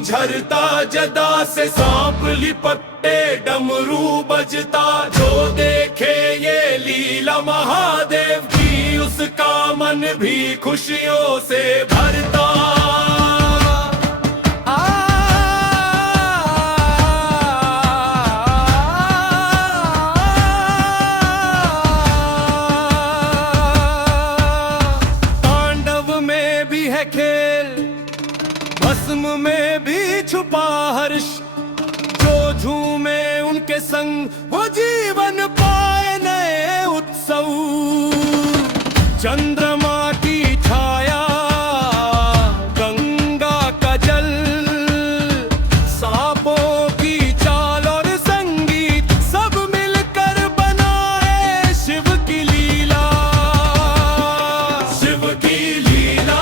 झरता जदा से सांप लिपटे डमरू बजता, जो देखे ये लीला महादेव की उसका मन भी खुशियों से भरता। खेल भस्म में भी छुपा हर्ष, जो झूमे उनके संग वो जीवन पाए नए उत्सव। चंद्रमा की छाया, गंगा का जल, सांपों की चाल और संगीत, सब मिलकर बनाए शिव की लीला। शिव की लीला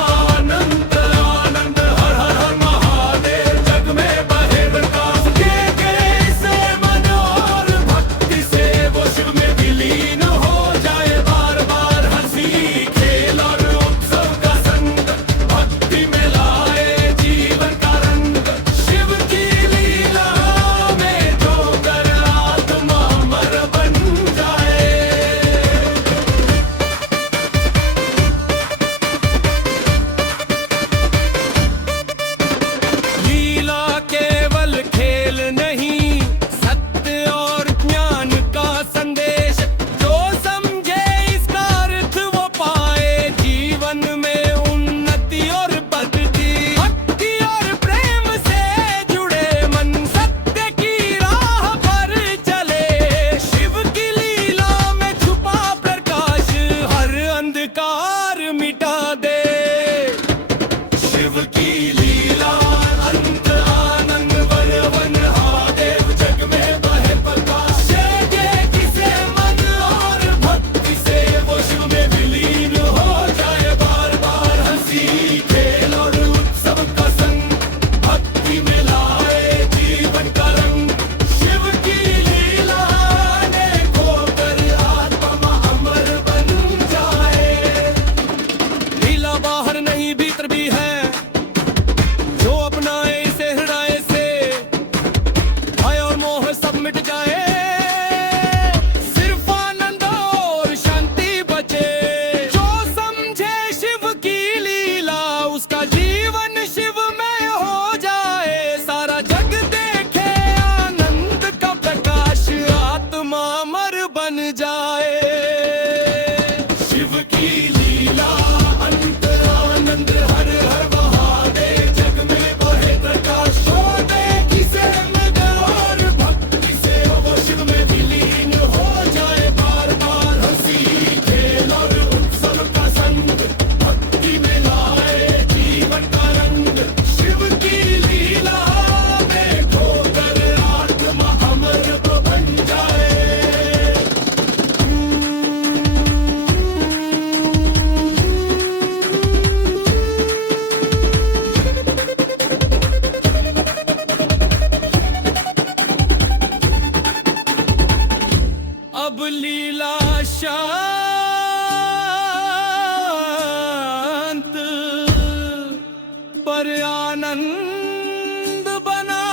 आनंद बना,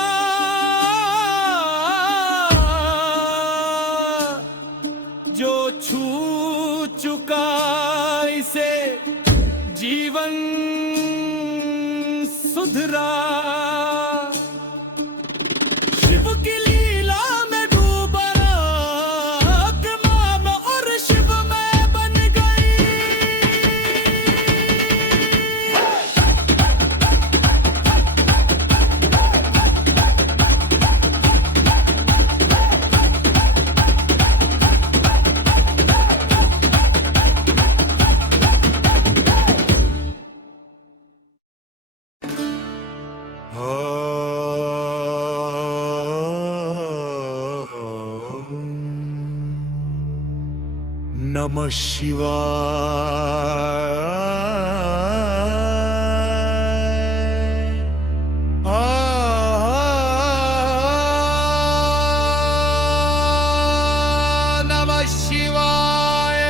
जो छू चुका इसे जीवन सुधरा। शिव की लीला में डूबा आत्मा और शिव में बन गई। नमः शिवाय। नमः शिवाय।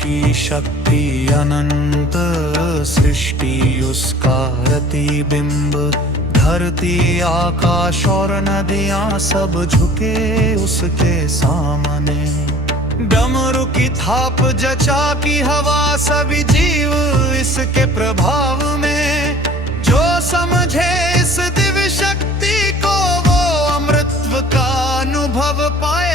की शक्ति अनंत, सृष्टि उसका प्रतिबिंब। धरती आकाश और नदियां सब झुके उसके सामने। डमरू की थाप जचा की हवा, सभी जीव इसके प्रभाव में। जो समझे इस दिव्य शक्ति को, वो अमृतत्व का अनुभव पाए।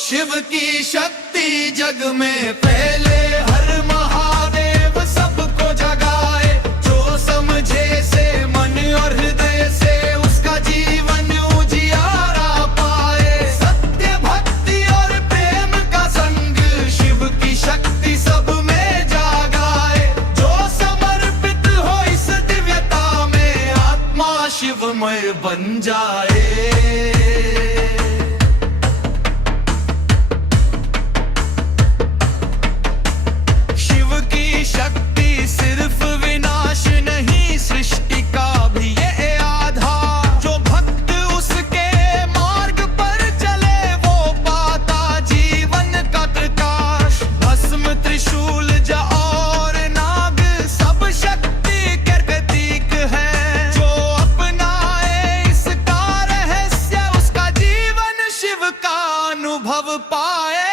शिव की शक्ति जग में फैले, हर महादेव सबको जगाए। जो समझे से मन और हृदय से, उसका जीवन उजियारा पाए। सत्य भक्ति और प्रेम का संग, शिव की शक्ति सब में जागाए। जो समर्पित हो इस दिव्यता में, आत्मा शिवमय बन जाए। शक्ति सिर्फ विनाश नहीं, सृष्टि का भी ये आधार। जो भक्त उसके मार्ग पर चले, वो पाता जीवन का प्रकाश। भस्म त्रिशूल और नाग सब शक्ति के प्रतीक है। जो अपनाए इसका रहस्य, उसका जीवन शिव का अनुभव पाए।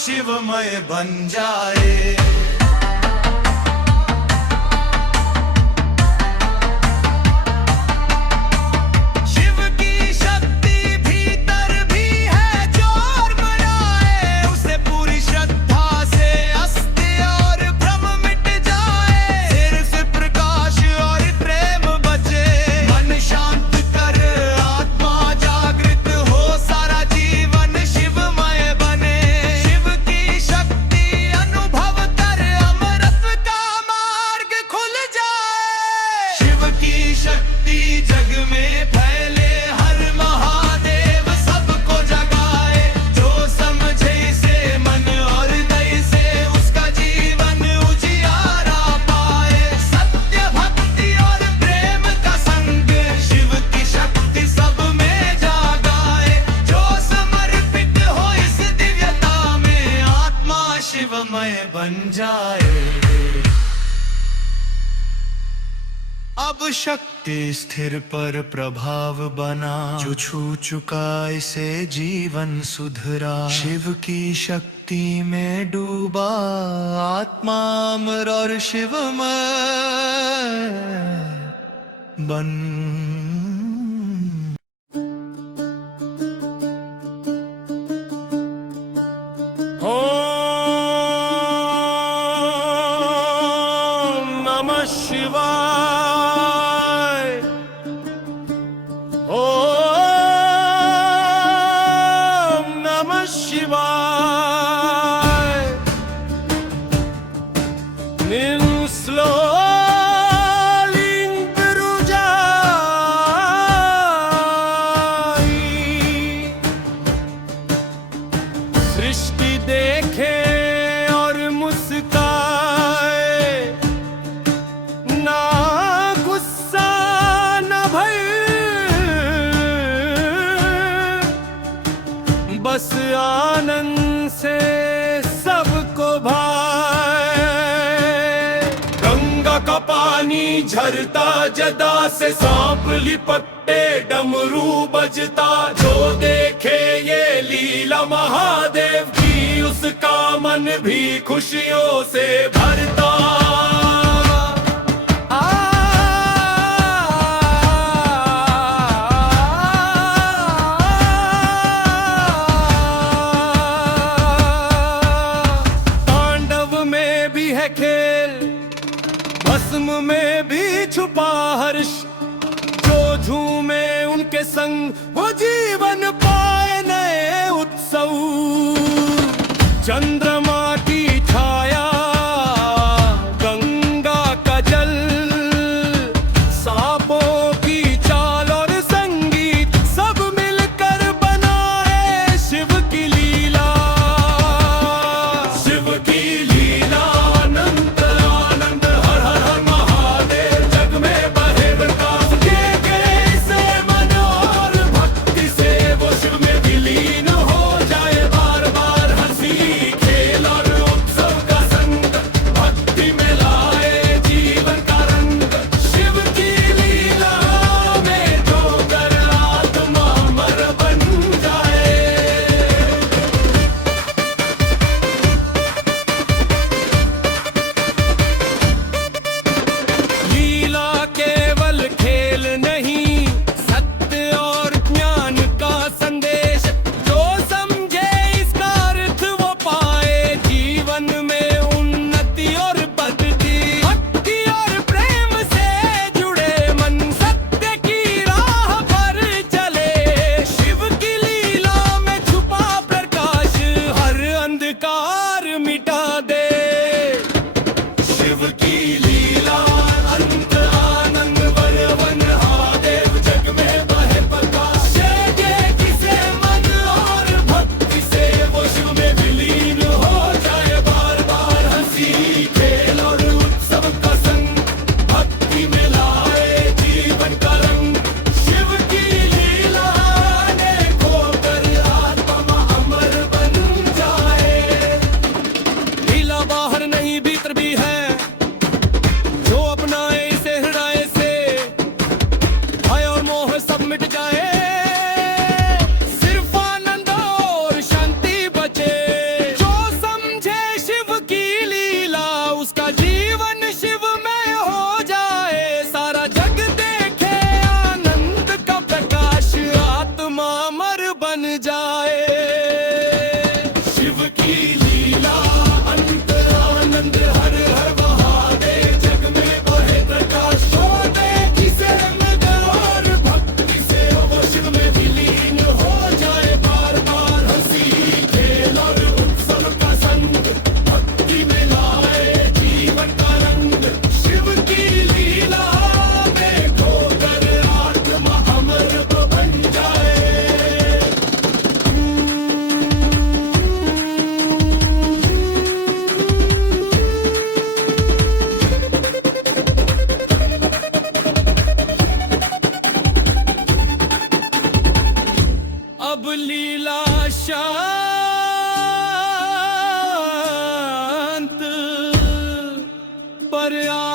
शिवमय बन जाए। शिव की शक्ति भीतर भी है, जोर बनाए उसे पूरी श्रद्धा से। अस्थिर और भ्रम मिट जाए, सिर्फ प्रकाश और प्रेम बचे। मन शांत कर आत्मा जागृत हो, सारा जीवन शिवमय बने। शक्ति जग में फैले, हर महादेव सबको जगाए। जो समझे इसे मन और हृदय से, उसका जीवन उजियारा पाए। सत्य भक्ति और प्रेम का संग, शिव की शक्ति सब में जागाए। जो समर्पित हो इस दिव्यता में, आत्मा शिवमय बन जाए। अब शक्ति स्थिर पर प्रभाव बना, जो छू चुका इसे जीवन सुधरा। शिव की शक्ति में डूबा, आत्मा अमर और शिवमय बन। ओम नमः शिवाय। सृष्टि देखे और मुस्काए, ना गुस्सा न भय, बस आनंद झरता जदा से सांप लिपटते डमरू बजता जो देखे ये लीला महादेव की उसका मन भी खुशियों से भरता। खेल भस्म में भी छुपा हर्ष जो झूमे उनके संग वो जीवन पाए नए उत्सव। चंद्रमा की छाया गंगा का जल सांपों की चाल और संगीत सब मिलकर बनाए शिव की लीला। शिव की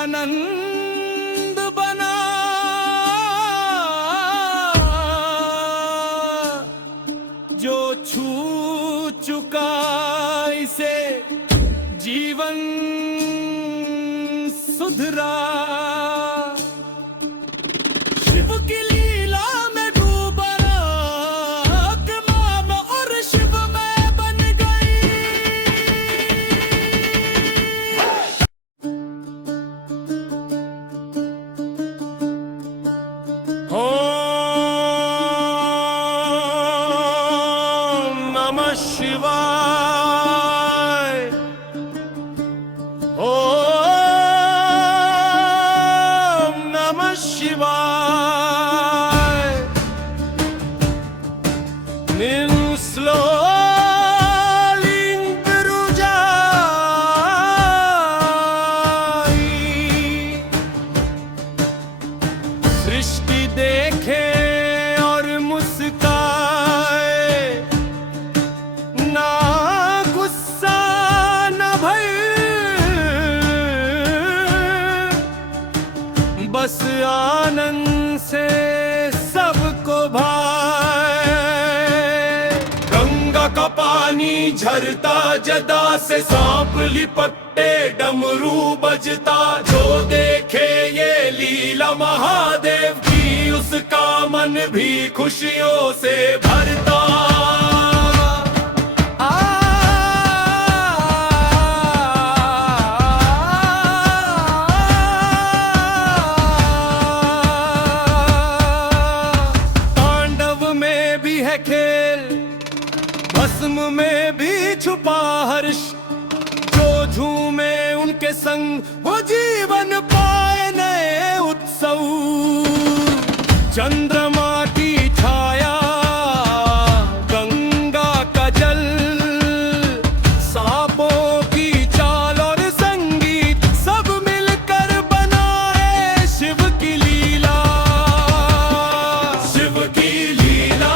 आनंद बना जो छू चुका इसे जीवन सुधरा। शिव की लीला में डूबा आत्मा में और शिव में बन गई। ओम नमः शिवाय। ओम बस आनंद से सबको भाए। गंगा का पानी झरता जदा से सांप लिपटते डमरू बजता, जो देखे ये लीला महादेव की उसका मन भी खुशियों से भरता। खेल भस्म में भी छुपा हर्ष, जो झूमे उनके संग वो जीवन पाए नए उत्सव। चंद्रमा की छाया, गंगा का जल, सांपों की चाल और संगीत, सब मिलकर बनाए शिव की लीला। शिव की लीला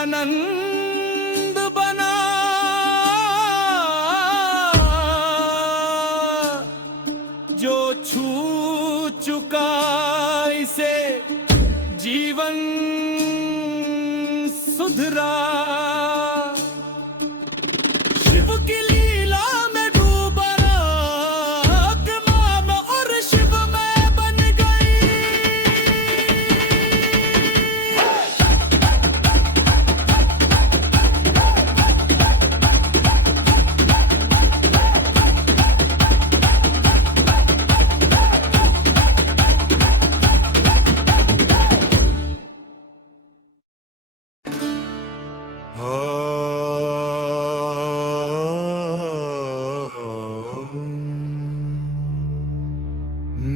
आनंद बना, जो छू चुका इसे जीवन सुधरा। शिव की लीला में डूबा आत्मा और शिव में बन गई।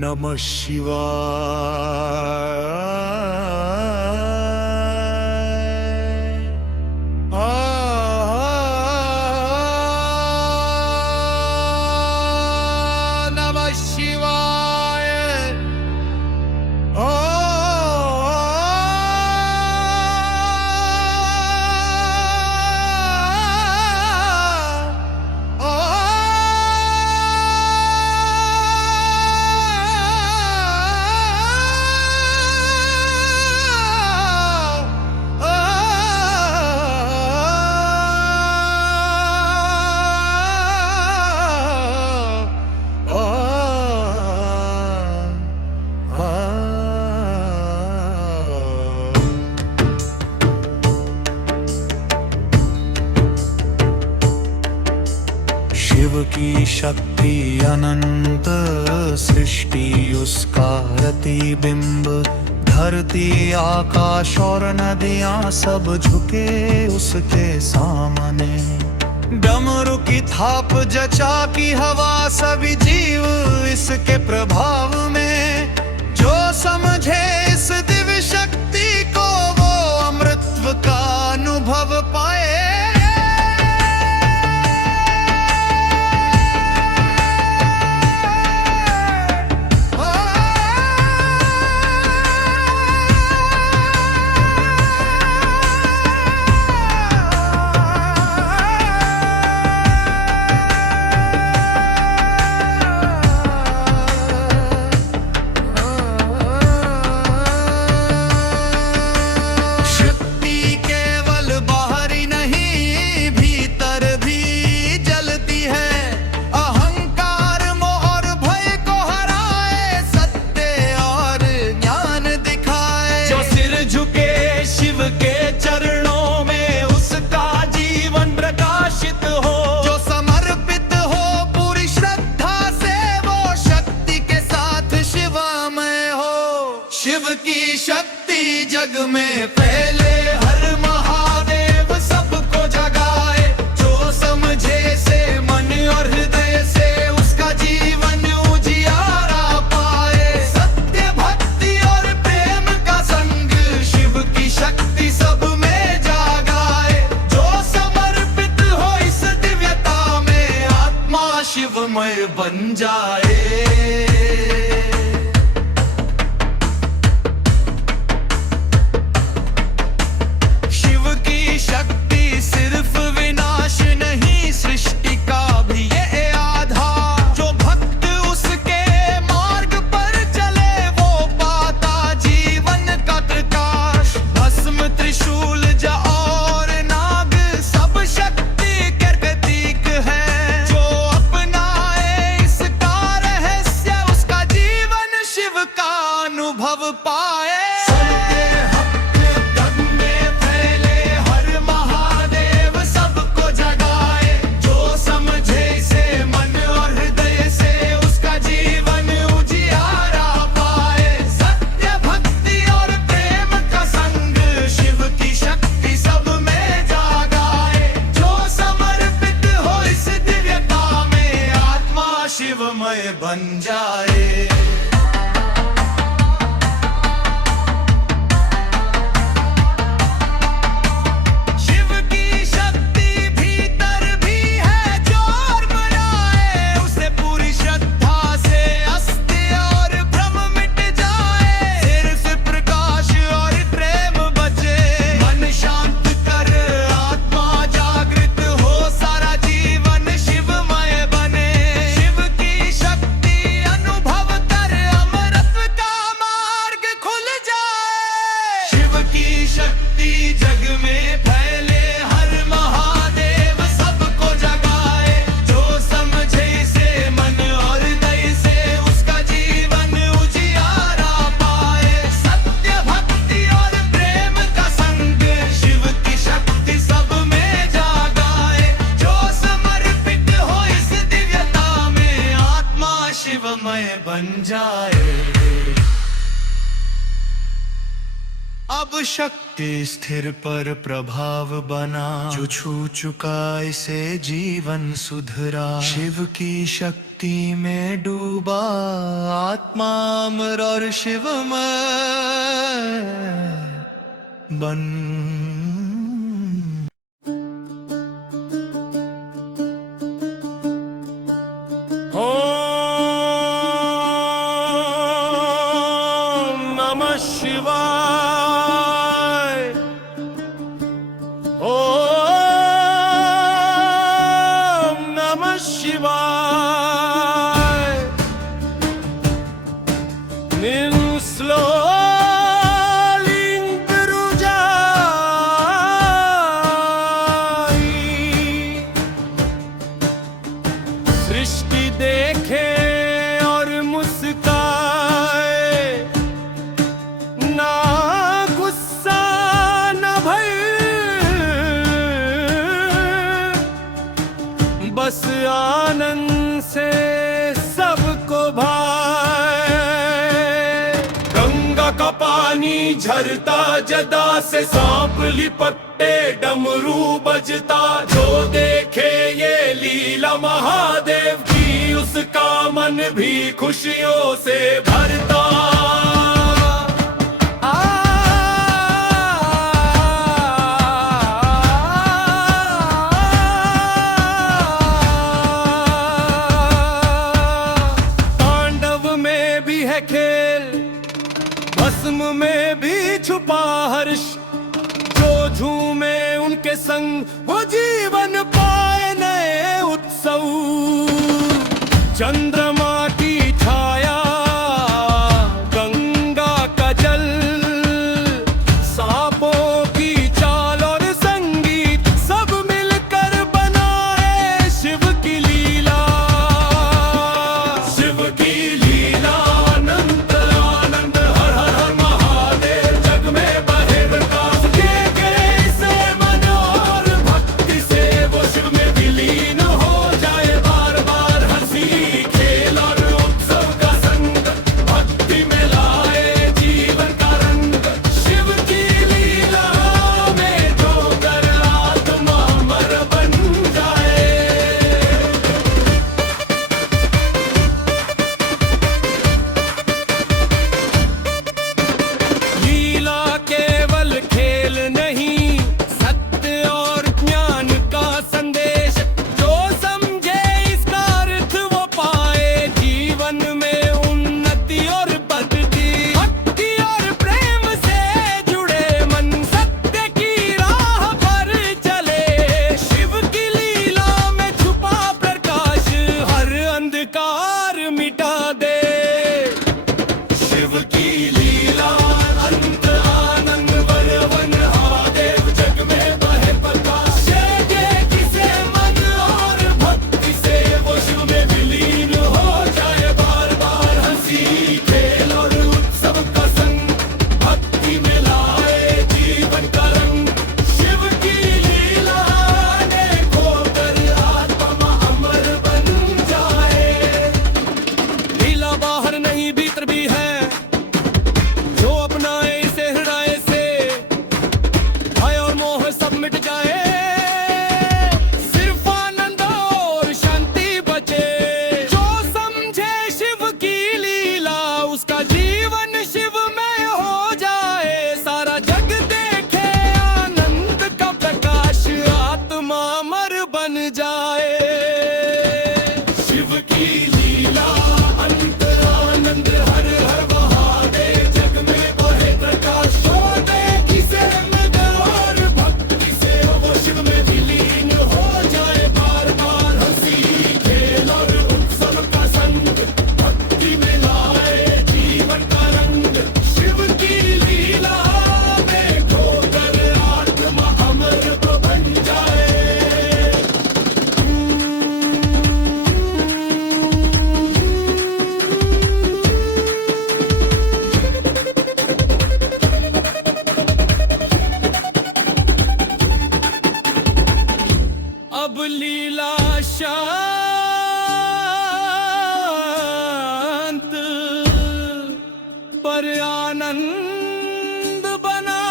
नमः शिवाय। नमः शिवाय। शिव की शक्ति अनंत, सृष्टि उसका प्रतिबिंब, धरती आकाश और नदियां सब झुके उसके सामने। डमरू की थाप जचा की हवा, सभी जीव इसके प्रभाव में। जो समझे इस दिव्य शक्ति को वो अमृतत्व का अनुभव पाए। शिव की शक्ति जग में फैले, हर महादेव सबको जगाए। जो समझे से मन और हृदय से उसका जीवन उजियारा पाए। सत्य भक्ति और प्रेम का संग, शिव की शक्ति सब में जागाए। जो समर्पित हो इस दिव्यता में, आत्मा शिवमय बन जाए। शक्ति सिर्फ विनाश नहीं, सृष्टि का भी ये आधार। जो भक्त उसके मार्ग पर चले, वो पाता जीवन का प्रकाश। भस्म त्रिशूल और नाग सब शक्ति के प्रतीक है। जो अपनाए इसका रहस्य, उसका जीवन शिव का अनुभव पाए। शिवमय बन जाए। शिव की शक्ति भीतर भी है, जो और मनाए उसे पूरी श्रद्धा से, अस्थिर और भ्रम मिट जाए। सिर्फ प्रकाश और प्रेम बचे, मन शांत कर आत्मा जागृत हो, सारा जीवन शिवमय बने। शक्ति जग में फैले, हर महादेव सबको जगाए। जो समझे से मन और हृदय से, उसका जीवन उजियारा पाए। सत्य भक्ति और प्रेम का संग, शिव की शक्ति सब में जागाए। जो समर्पित हो इस दिव्यता में, आत्मा शिवमय बन जाए। अब शक्ति स्थिर पर प्रभाव बना, जो छू चुका इसे जीवन सुधरा। शिव की शक्ति में डूबा आत्मा अमर और शिवमय बन। ओम नमः शिवाय। सृष्टि देखे और मुस्काए, ना गुस्सा न भय, बस रस आनंद से सबको भाए। गंगा का पानी झरता जदा से सांप लिपटते डमरू बजता, जो देखे ये लीला महादेव की उसका मन भी खुशियों से भरता। खेल भस्म में भी छुपा हर्ष, जो झूमे उनके संग वो जीवन पाए नए उत्सव। चंद्रमा की छाया, गंगा का जल, सांपों की चाल और संगीत, सब मिलकर बनाए शिव की लीला। शिव की लीला मिटा दे। शिव की लीला अंत आनंद बलवन महादेव, जग में बहे प्रकाश। जगे किसे मन और भक्ति से वो शिव में विलीन हो जाए। बार बार हंसी खेल और उत्सव का संग, भक्ति में लाए जीवन का रंग। शिव की लीला ने खोकर आत्मा अमर बन जाए। बाहर नहीं भीतर भी है, जो अपनाए इसे हृदय से, भय और मोह सब मिट जाए। सिर्फ आनंद और शांति बचे, जो समझे शिव की लीला उसका जीवन शिव में हो जाए। सारा जग देखे आनंद का प्रकाश, आत्मा अमर बन जाए। शिव की लीला अंत आनंद हर हर महादेव, जग में बहे प्रकाश। छोड़े किसे मद और भक्ति से वो शिव में विलीन हो जाए। बार बार हंसी खेल और उत्सव का संग, भक्ति में लाए जीवन का रंग। शिव की लीला में खोकर आत्मा अमर बन जाए। अब लीला शांत पर आनंद बना,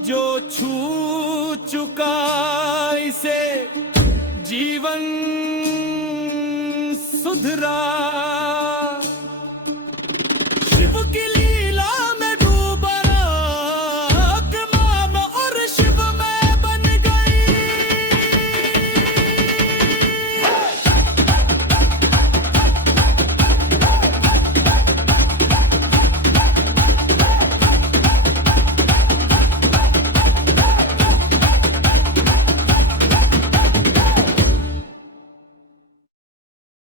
जो छू चुका इसे जीवन सुधरा। शिव के लिए